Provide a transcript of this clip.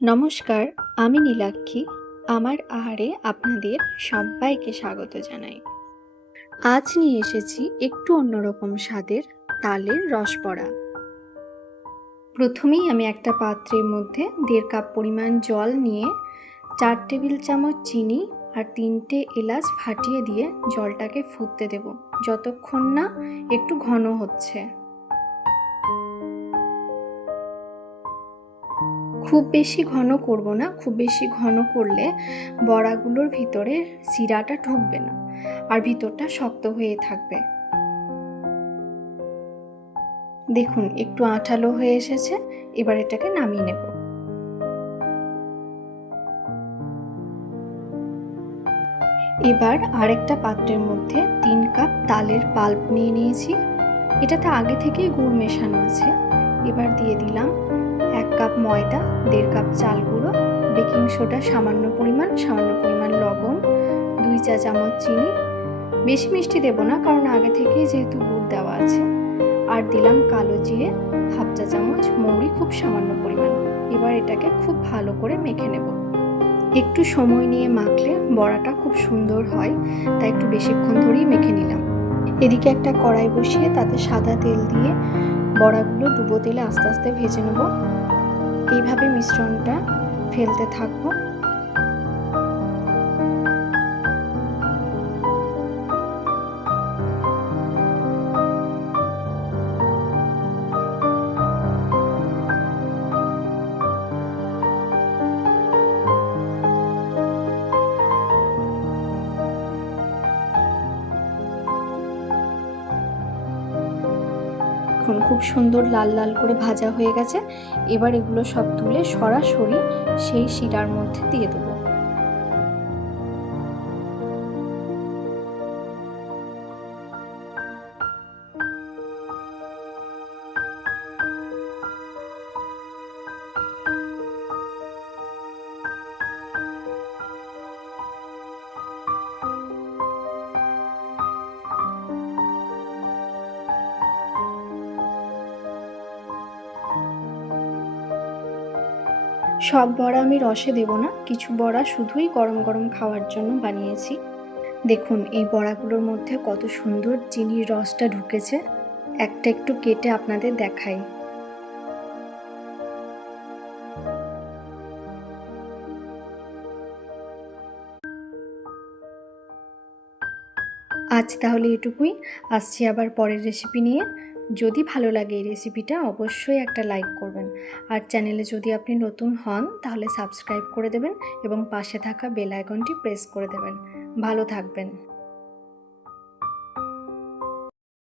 নমস্কার, আমি নীলাক্ষী। আমার আহারে আপনাদের সবাইকে স্বাগত জানাই। আজ নিয়ে এসেছি একটু অন্যরকম স্বাদের তালের রসবড়া। প্রথমেই আমি একটা পাত্রের মধ্যে 1.5 কাপ পরিমাণ জল নিয়ে 4 টেবিল চামচ চিনি আর 3টে এলাচ ফাটিয়ে দিয়ে জলটাকে ফুটতে দেব, যতক্ষণ না একটু ঘন হচ্ছে। খুব বেশি ঘন করব না, খুব বেশি ঘন করলে বড়াগুলোর ভিতরে শিরাটা ঢুকবে না আর ভিতরটা শক্ত হয়ে থাকবে। দেখুন একটু আঠালো হয়ে এসেছে, এবার এটাকে নামিয়ে নেব। এবার আরেকটা পাত্রের মধ্যে 3 কাপ তালের পাল্প নিয়ে নিয়েছি। এটাতে আগে থেকেই গুড় মেশানো আছে। এবার দিয়ে দিলাম 1 কাপ ময়দা, 1.5 কাপ চাল গুঁড়ো, বেকিং সোডা সামান্য পরিমাণ লবণ, 2 চা চামচ চিনি। বেশি মিষ্টি দেব না, কারণ আগে থেকেই যেহেতু গুড় দেওয়া আছে। আর দিলাম কালো জিরে, 1/2 চা চামচ, মৌরি খুব সামান্য পরিমাণ। এবার এটাকে খুব ভালো করে মেখে নেব। একটু সময় নিয়ে মাখলে বড়াটা খুব সুন্দর হয়, তাই একটু বেশিক্ষণ ধরেই মেখে নিলাম। এদিকে একটা কড়াই বসিয়ে তাতে সাদা তেল দিয়ে বড়াগুলো ডুবো তেলে আস্তে আস্তে ভেজে নেব। এইভাবে মিশ্রণটা ফেলতে থাকবো। খুব সুন্দর লাল লাল করে ভাজা হয়ে গেছে। এবার এগুলো সব তুলে সরাসরি সেই শিরার মধ্যে দিয়ে দেবো। সব বড়া আমি রসে দেব না, কিছু বড়া শুধুই গরম গরম খাওয়ার জন্য বানিয়েছি। দেখুন এই বড়াগুলোর মধ্যে কত সুন্দর চিনির রসটা ঢুকেছে। একটা একটু কেটে আপনাদের দেখাই। আজ তাহলে এটুকুই। আসছি আবার পরের রেসিপি নিয়ে। যদি ভালো লাগে এই রেসিপিটা অবশ্যই একটা লাইক করবেন, আর চ্যানেলে যদি আপনি নতুন হন তাহলে সাবস্ক্রাইব করে দেবেন এবং পাশে থাকা বেল আইকনটি প্রেস করে দেবেন। ভালো থাকবেন।